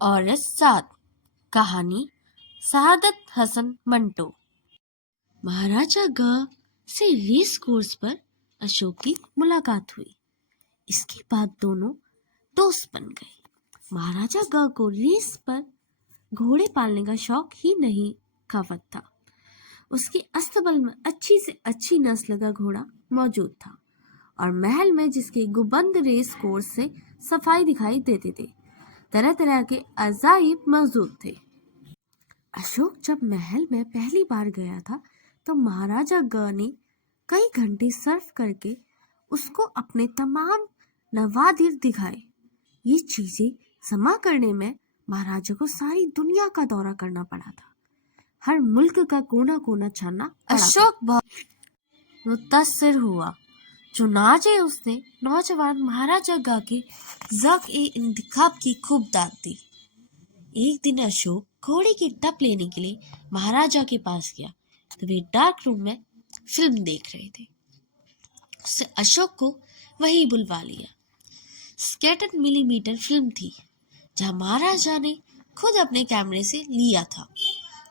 और इस साथ कहानी शहादत हसन मंटो। महाराजा ग से रेस कोर्स पर अशोक की मुलाकात हुई। इसके बाद दोनों दोस्त बन गए। महाराजा ग को रेस पर घोड़े पालने का शौक ही नहीं खफत था। उसके अस्तबल में अच्छी से अच्छी नस्ल का घोड़ा मौजूद था और महल में जिसके गुबंद रेस कोर्स से सफाई दिखाई देते थे, तरह तरह के अजाइब मौजूद थे। अशोक जब महल में पहली बार गया था तो महाराजा ग ने कई घंटे सर्फ करके उसको अपने तमाम नवादिर दिखाए। ये चीजें जमा करने में महाराजा को सारी दुनिया का दौरा करना पड़ा था। हर मुल्क का कोना कोना छानना पड़ा। अशोक बहुत मुतासिर हुआ। चुनाचे उसने नौजवान महाराजा ग के ज़ौक़-ए-इंतिखाब की खूब दाद दी। एक दिन अशोक घोड़े की टप लेने के लिए महाराजा के पास गया तो वे डार्क रूम में फिल्म देख रहे थे। उससे अशोक को वही बुलवा लिया। 67 मिलीमीटर फिल्म थी जहां महाराजा ने खुद अपने कैमरे से लिया था।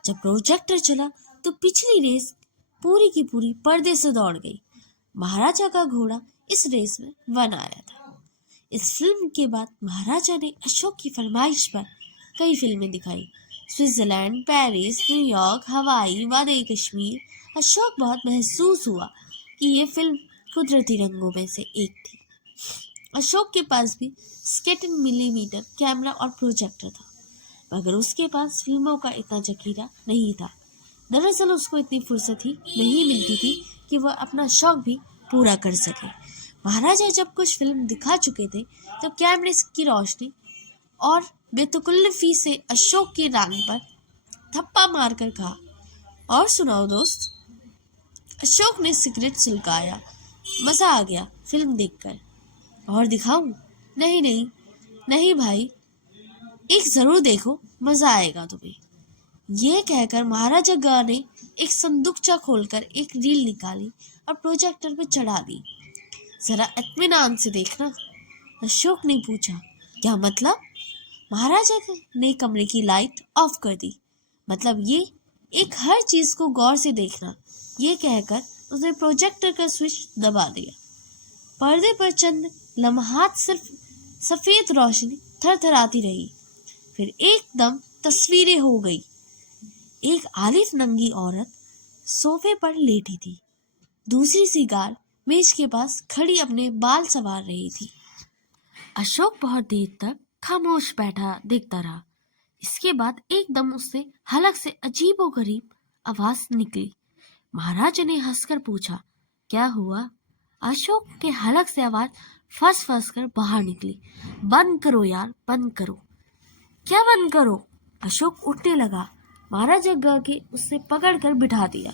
जब प्रोजेक्टर चला तो पिछली रेस पूरी की पूरी पर्दे से दौड़ गई। महाराजा का घोड़ा इस रेस में वन आया था। इस फिल्म के बाद महाराजा ने अशोक की फरमाइश पर कई फिल्में दिखाई। स्विट्जरलैंड, पेरिस, न्यूयॉर्क, हवाई, वादी कश्मीर। अशोक बहुत महसूस हुआ कि ये फिल्म कुदरती रंगों में से एक थी। अशोक के पास भी 67 मिलीमीटर कैमरा और प्रोजेक्टर था, मगर उसके पास फिल्मों का इतना जखीरा नहीं था। दरअसल उसको इतनी फुर्सत ही नहीं मिलती थी कि वह अपना शौक भी पूरा कर सके। महाराजा जब कुछ फिल्म दिखा चुके थे तो कैमरे की रोशनी और बेतकल्लुफी से अशोक के रान पर थप्पा मारकर कहा, और सुनाओ दोस्त। अशोक ने सिगरेट सुलगाया। मजा आ गया फिल्म देखकर। और दिखाऊं? नहीं नहीं नहीं भाई, एक जरूर देखो, मजा आएगा तुम्हें। ये कहकर महाराजा ग ने एक संदूकचा खोलकर एक रील निकाली और प्रोजेक्टर पर चढ़ा दी। जरा इत्मीनान से देखना, अशोक ने पूछा। क्या मतलब? महाराजा ने कमरे की लाइट ऑफ कर दी। मतलब ये, एक हर चीज को गौर से देखना। ये कहकर उसने प्रोजेक्टर का स्विच दबा दिया। पर्दे पर चंद लम्हात सिर्फ सफेद रोशनी थरथराती रही, फिर एकदम तस्वीरें हो गई। एक आलिफ नंगी औरत सोफे पर लेटी थी। दूसरी सिगार मेज के पास खड़ी अपने बाल संवार रही थी। अशोक बहुत देर तक खामोश बैठा देखता रहा। इसके बाद एकदम उससे हलक से अजीबोगरीब आवाज निकली। महाराजा ने हंसकर पूछा, क्या हुआ? अशोक के हलक से आवाज फंस फंस कर बाहर निकली। बंद करो यार, बंद करो। क्या बंद करो? अशोक उठने लगा। महाराजा ग के उससे पकड़कर बिठा दिया।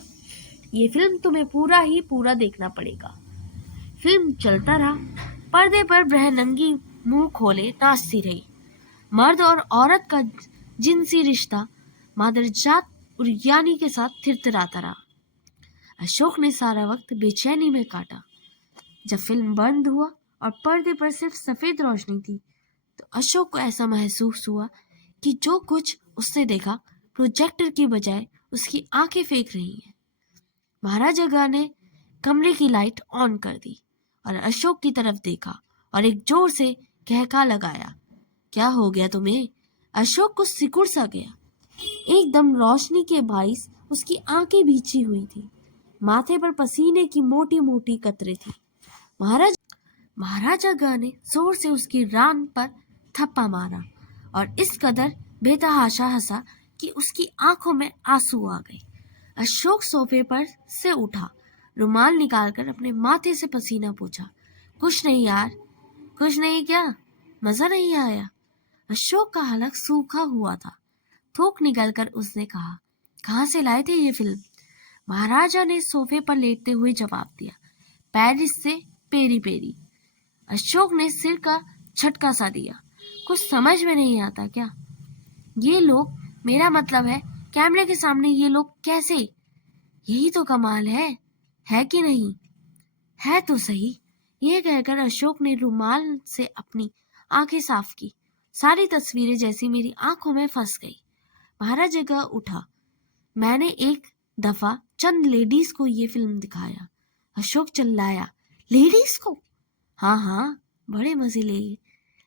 ये फिल्म तुम्हें पूरा देखना पड़ेगा। फिल्म चलता रहा। पर्दे पर वह नंगी मुंह खोले नाचती रही। मर्द और औरत का जिनसी रिश्ता मादरजात उर्यानी के साथ थिरथिराता रहा। अशोक ने सारा वक्त बेचैनी में काटा। जब फिल्म बंद हुआ और पर्दे पर सिर्फ सफेद रोशनी थी तो अशोक को ऐसा महसूस हुआ कि जो कुछ उसने देखा प्रोजेक्टर की बजाय उसकी आंखें फेंक रही हैं। महाराजा गा ने कमरे की लाइट ऑन कर दी और अशोक की तरफ देखा और एक जोर से कहका लगाया। क्या हो गया तुम्हें? अशोक को सिकुड़ सा गया। एकदम रोशनी के बाइस उसकी आंखें भींची हुई थी। माथे पर पसीने की मोटी मोटी कतरे थी। महाराजा गा ने जोर से उसकी रान पर थप्पा मारा और इस कदर बेतहाशा हंसा कि उसकी आंखों में आंसू आ गए। अशोक सोफे पर से उठा, रुमाल निकालकर अपने माथे से पसीना पोंछा। कुछ नहीं यार, कुछ नहीं। क्या मजा नहीं आया? अशोक का हलक सूखा हुआ था। थूक निकलकर उसने कहा, कहाँ से लाए थे ये फिल्म? महाराजा ने सोफे पर लेटते हुए जवाब दिया, पेरिस से पेरी पेरी। अशोक ने सिर का झटका सा दिया। कुछ समझ में नहीं आता क्या? ये लोग, मेरा मतलब है कैमरे के सामने ये लोग कैसे? यही तो कमाल है कि नहीं? है तो सही। यह कहकर अशोक ने रुमाल से अपनी आंखें साफ की। सारी तस्वीरें जैसी मेरी आंखों में फंस गई। महाराज जगह उठा। मैंने एक दफा चंद लेडीज को ये फिल्म दिखाया। अशोक चिल्लाया, लेडीज को? हाँ हाँ, बड़े मजे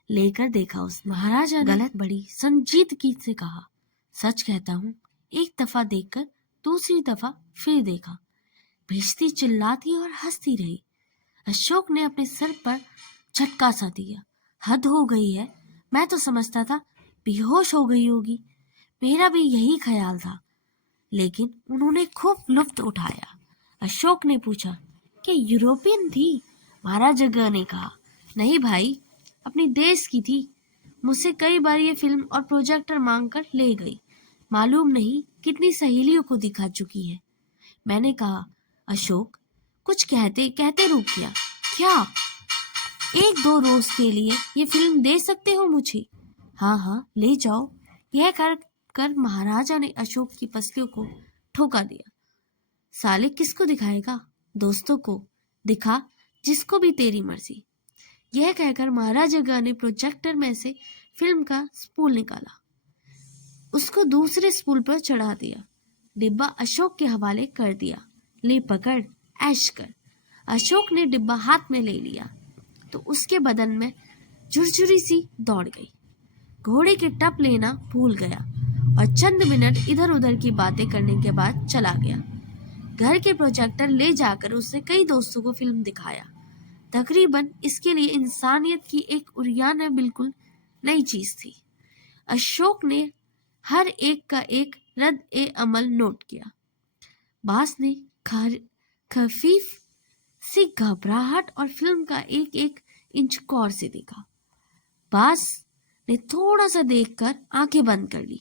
लेकर देखा उसने। महाराजा ने गलत बड़ी संजीदगी से कहा, सच कहता हूँ, एक दफा देखकर दूसरी दफा फिर देखा। भिश्ती चिल्लाती और हंसती रही। अशोक ने अपने सर पर झटका सा दिया। हद हो गई है, मैं तो समझता था बेहोश हो गई होगी। मेरा भी यही ख्याल था, लेकिन उन्होंने खूब लुत्फ उठाया। अशोक ने पूछा, क्या यूरोपियन थी? महाराज जगह ने कहा, नहीं भाई, अपनी देश की थी। मुझसे कई बार ये फिल्म और प्रोजेक्टर मांग कर ले गई। मालूम नहीं कितनी सहेलियों को दिखा चुकी है। मैंने कहा, अशोक, कुछ कहते कहते रुक गया। क्या एक दो रोज के लिए ये फिल्म दे सकते हो मुझे? हाँ हाँ, ले जाओ। यह कर महाराजा ने अशोक की पसलियों को ठोका दिया। साले किसको दिखाएगा? दोस्तों को दिखा, जिसको भी तेरी मर्जी। यह कहकर महाराज जगह ने प्रोजेक्टर में से फिल्म का स्पूल निकाला, उसको दूसरे स्पूल पर चढ़ा दिया, डिब्बा अशोक के हवाले कर दिया। ले पकड़, ऐश कर। अशोक ने डिब्बा हाथ में ले लिया तो उसके बदन में झुरझुरी सी दौड़ गई। घोड़े के टप लेना भूल गया और चंद मिनट इधर उधर की बातें करने के बाद चला गया। घर के प्रोजेक्टर ले जाकर उसने कई दोस्तों को फिल्म दिखाया। तकरीबन इसके लिए इंसानियत की एक उरियान बिल्कुल नई चीज थी। अशोक ने हर एक का एक रद्द ए अमल नोट किया। बास ने खफीफ सी घबराहट और फिल्म का एक एक इंच गौर से देखा। बास ने थोड़ा सा देखकर आंखें बंद कर ली।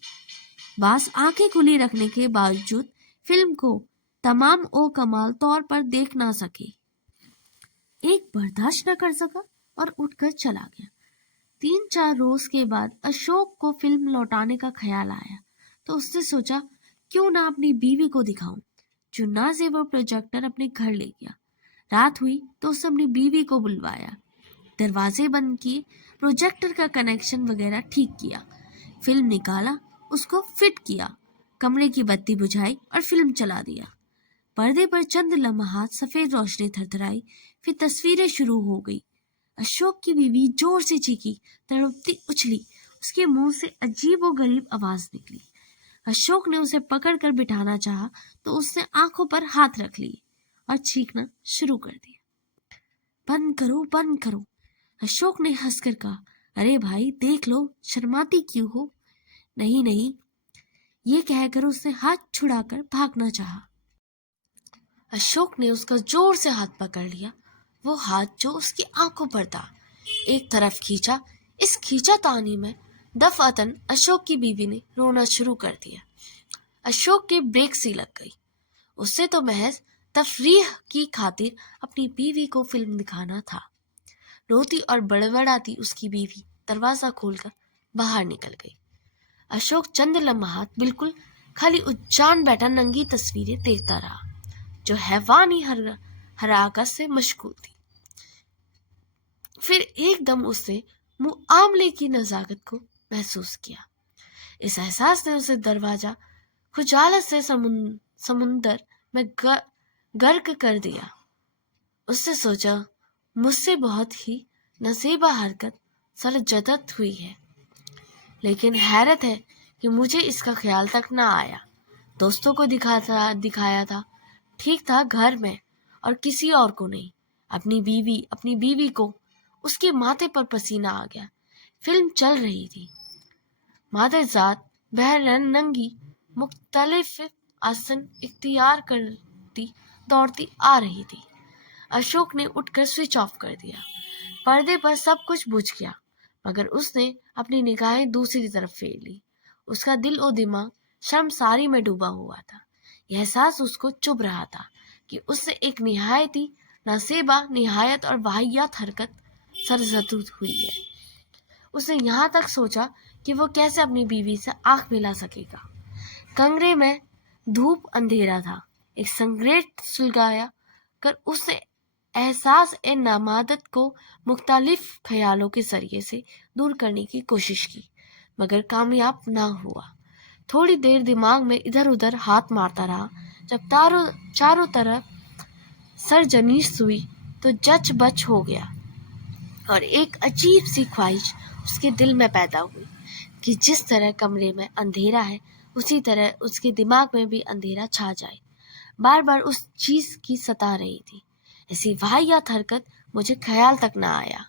बास आंखें खुली रखने के बावजूद फिल्म को तमाम ओ कमाल तौर पर देख ना सके। एक बर्दाश्त न कर सका और उठकर चला गया। 3-4 रोज के बाद अशोक को फिल्म लौटाने का ख्याल आया तो उसने सोचा, क्यों ना अपनी बीवी को दिखाऊं। चुन्ना से वो प्रोजेक्टर अपने घर ले गया। रात हुई तो उसने अपनी बीवी को बुलवाया, दरवाजे बंद किए, प्रोजेक्टर का कनेक्शन वगैरह ठीक किया, फिल्म निकाला, उसको फिट किया, कमरे की बत्ती बुझाई और फिल्म चला दिया। पर्दे पर चंद लम्हात सफेद रोशनी थरथराई, फिर तस्वीरें शुरू हो गई। अशोक की बीवी जोर से चीखी, तड़पती उछली, उसके मुंह से अजीब व गरीब आवाज निकली। अशोक ने उसे पकड़कर बिठाना चाहा तो उसने आंखों पर हाथ रख लिए और चीखना शुरू कर दिया। बंद करो, बंद करो। अशोक ने हंसकर कहा, अरे भाई देख लो, शर्माती क्यों हो? नहीं नहीं, ये कहकर उसने हाथ छुड़ाकर भागना चाहा। अशोक ने उसका जोर से हाथ पकड़ लिया। वो हाथ जो उसकी आंखों पर था, एक तरफ खींचा। इस खींचातानी में दफअतन अशोक की बीवी ने रोना शुरू कर दिया। अशोक के ब्रेक सी लग गई। उससे तो महज तफरीह की खातिर अपनी बीवी को फिल्म दिखाना था। रोती और बड़बड़ाती उसकी बीवी दरवाजा खोलकर बाहर निकल गई। अशोक चंद लम्हात बिल्कुल खाली उज्जान बैठा नंगी तस्वीरें देखता रहा, जो हैवानी हराकत से मशगूल थी। फिर एकदम उसने मुआमले की नजाकत को महसूस किया। इस एहसास ने उसे दरवाजा खुजालत से समुंदर में गर्क कर दिया। उसने सोचा, मुझसे बहुत ही नसीबा हरकत सरजदत हुई है, लेकिन हैरत है कि मुझे इसका ख्याल तक ना आया। दोस्तों को दिखाया था, ठीक था, घर में, और किसी और को नहीं। अपनी बीवी को। उसके माथे पर पसीना आ गया। फिल्म चल रही थी। मातेजात बहरन नंगी मुख्तलिफ आसन इख्तियार करती दौड़ती आ रही थी। अशोक ने उठकर स्विच ऑफ कर दिया। पर्दे पर सब कुछ बुझ गया, मगर उसने अपनी निगाहें दूसरी तरफ फेर ली। उसका दिल और दिमाग शर्मसारी में डूबा हुआ था। यह एहसास उसको चुभ रहा था कि उससे एक निहायती नसीबा, निहायत और वाहियात हरकत सरजद हुई है। उसने यहाँ तक सोचा कि वो कैसे अपनी बीवी से आंख मिला सकेगा। कमरे में धूप अंधेरा था। एक सिगरेट सुलगाया कर उसने एहसास ए नामादत को मुख्तलिफ ख्यालों के जरिए से दूर करने की कोशिश की, मगर कामयाब ना हुआ। थोड़ी देर दिमाग में इधर उधर हाथ मारता रहा। जब चारों तरफ सरजनीश हुई तो जच बच हो गया और एक अजीब सी ख्वाहिश उसके दिल में पैदा हुई कि जिस तरह कमरे में अंधेरा है उसी तरह उसके दिमाग में भी अंधेरा छा जाए। बार बार उस चीज की सता रही थी। ऐसी वाहियात हरकत मुझे ख्याल तक ना आया।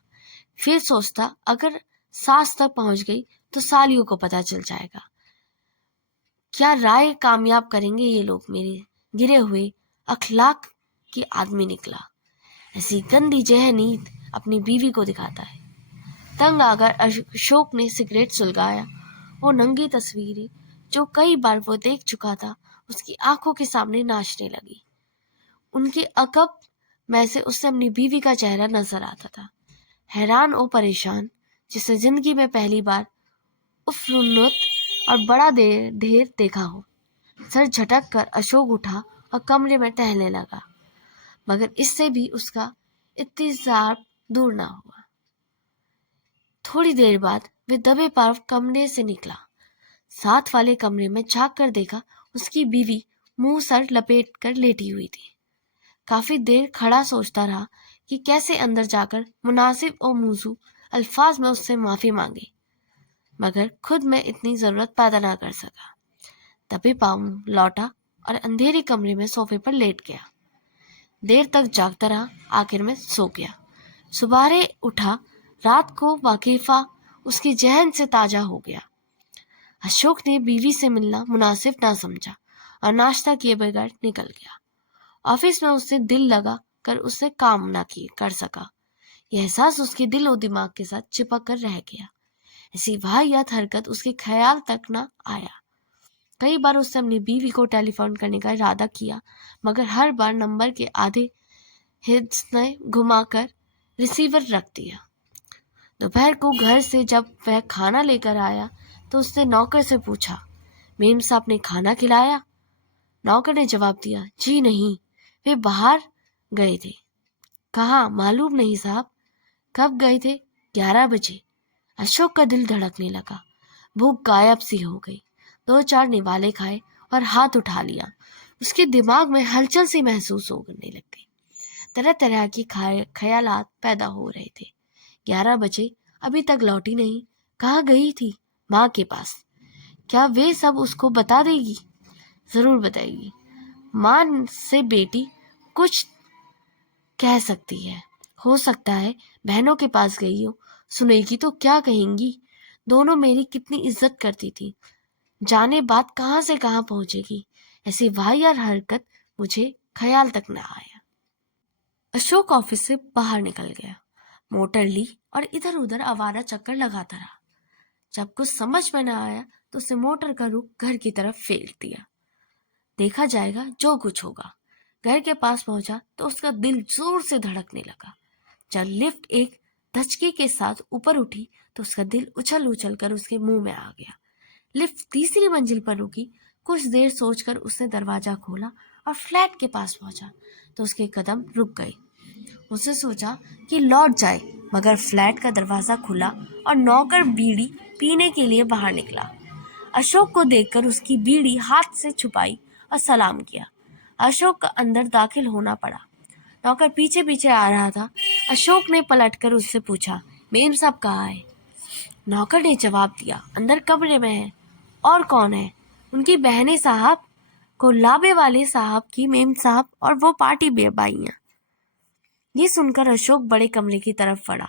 फिर सोचता अगर सास तक पहुंच गई तो सालियों को पता चल जाएगा। क्या राय कामयाब करेंगे ये लोग। मेरे गिरे हुए अखलाक की आदमी निकला। ऐसी गंदी जहनीत अपनी बीवी को दिखाता है। तंग आकर अशोक ने सिगरेट सुलगाया। वो नंगी तस्वीरें जो कई बार वो देख चुका था उसकी आंखों के सामने नाचने लगी। उनके अकब में से उससे अपनी बीवी का चेहरा नजर आता था, हैरान और परेशान, जिसे जिंदगी में पहली बार उफ्फुन्नत और बड़ा ढेर देखा हो। सर झटक कर अशोक उठा और कमरे में टहलने लगा, मगर इससे भी उसका इत्तेजाब दूर ना हुआ। थोड़ी देर बाद वे दबे पांव कमरे से निकला। साथ वाले कमरे में झांक कर देखा, उसकी बीवी मुंह सर लपेट कर लेटी हुई थी। काफी देर खड़ा सोचता रहा कि कैसे अंदर जाकर मुनासिब और मौजू अल्फाज में उससे माफी मांगे, मगर खुद में इतनी जरूरत पैदा ना कर सका। दबे पांव लौटा और अंधेरे कमरे में सोफे पर लेट गया। देर तक जागता रहा, आखिर में सो गया। सुबह उठा, रात को वाकिफा उसकी जहन से ताजा हो गया। अशोक ने बीवी से मिलना मुनासिब ना समझा और नाश्ता किए बगैर निकल गया। ऑफिस में उससे दिल लगा कर उससे काम ना कर सका। यह एहसास उसके दिल और दिमाग के साथ चिपक कर रह गया। ऐसी वाहियात हरकत उसके ख्याल तक न आया। कई बार उसने अपनी बीवी को टेलीफोन करने का इरादा किया, मगर हर बार नंबर के आधे हिस्से घुमाकर रिसीवर रख दिया। दोपहर को घर से जब वह खाना लेकर आया तो उसने नौकर से पूछा, मेम साहब ने खाना खिलाया? नौकर ने जवाब दिया, जी नहीं, वे बाहर गए थे। कहाँ? मालूम नहीं साहब। कब गए थे? 11 बजे। अशोक का दिल धड़कने लगा। भूख गायब सी हो गई। 2-4 निवाले खाए और हाथ उठा लिया। उसके दिमाग में हलचल सी महसूस होने लग गई। तरह तरह की ख्यालात पैदा हो रहे थे। 11 बजे, अभी तक लौटी नहीं। कहाँ गई थी? माँ के पास। क्या वे सब उसको बता देगी? जरूर बताएगी। माँ से बेटी कुछ कह सकती है। हो सकता है बहनों के पास गई हो, सुनेगी तो क्या कहेंगी। दोनों मेरी कितनी इज्जत करती थी, जाने बात कहाँ से कहाँ पहुंचेगी। ऐसी वाहियात हरकत मुझे ख्याल तक न आया। अशोक ऑफिस से बाहर निकल गया, मोटर ली और इधर उधर आवारा चक्कर लगाता रहा। जब कुछ समझ में न आया तो उसे मोटर का रुख घर की तरफ फेर दिया। देखा जाएगा जो कुछ होगा। घर के पास पहुंचा तो उसका दिल जोर से धड़कने लगा। जब लिफ्ट एक धचके के साथ ऊपर उठी तो उसका दिल उछल उछल कर उसके मुंह में आ गया। लिफ्ट तीसरी मंजिल पर रुकी। कुछ देर सोचकर उसने दरवाजा खोला और फ्लैट के पास पहुंचा तो उसके कदम रुक गए। उसने सोचा कि लौट जाए, मगर फ्लैट का दरवाजा खुला और नौकर बीड़ी पीने के लिए बाहर निकला। अशोक को देखकर उसकी बीड़ी हाथ से छुपाई और सलाम किया। अशोक का अंदर दाखिल होना पड़ा। नौकर पीछे पीछे आ रहा था। अशोक ने पलटकर उससे पूछा, मेम साहब कहाँ है? नौकर ने जवाब दिया, अंदर कमरे में है। और कौन है? उनकी बहनें साहब, कोल्हाबे वाले साहब की मेम साहब और वो पार्टी बाइयां। ये सुनकर अशोक बड़े कमरे की तरफ बढ़ा।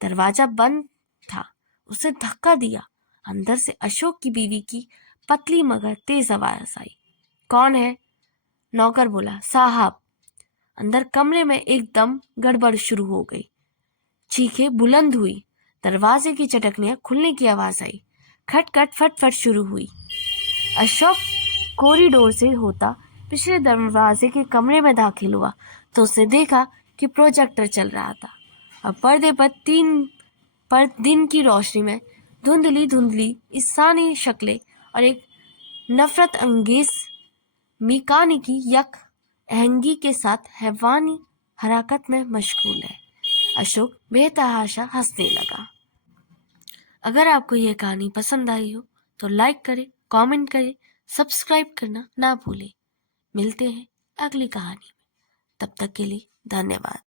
दरवाजा बंद था। उसे धक्का दिया। अंदर से अशोक की बीवी की पतली मगर तेज आवाज आई, कौन है? नौकर बोला, साहब। अंदर कमरे में एकदम गड़बड़ शुरू हो गई। चीखें बुलंद हुई। दरवाजे की चटकनियां खुलने की आवाज आई। खटखट फटफट शुरू हुई। अशोक कॉरिडोर से होता पिछले दरवाजे के कमरे में दाखिल हुआ तो उसने देखा कि प्रोजेक्टर चल रहा था और पर्दे पर दिन की रोशनी में धुंधली धुंधली इंसानी शक्लें और एक नफरत अंगेज मीकानिकी यक आहंगी के साथ हैवानी हरकत में मशगूल है। अशोक बेतहाशा हंसने लगा। अगर आपको यह कहानी पसंद आई हो तो लाइक करें, कमेंट करें, सब्सक्राइब करना ना भूलें। मिलते हैं अगली कहानी में। तब तक के लिए धन्यवाद।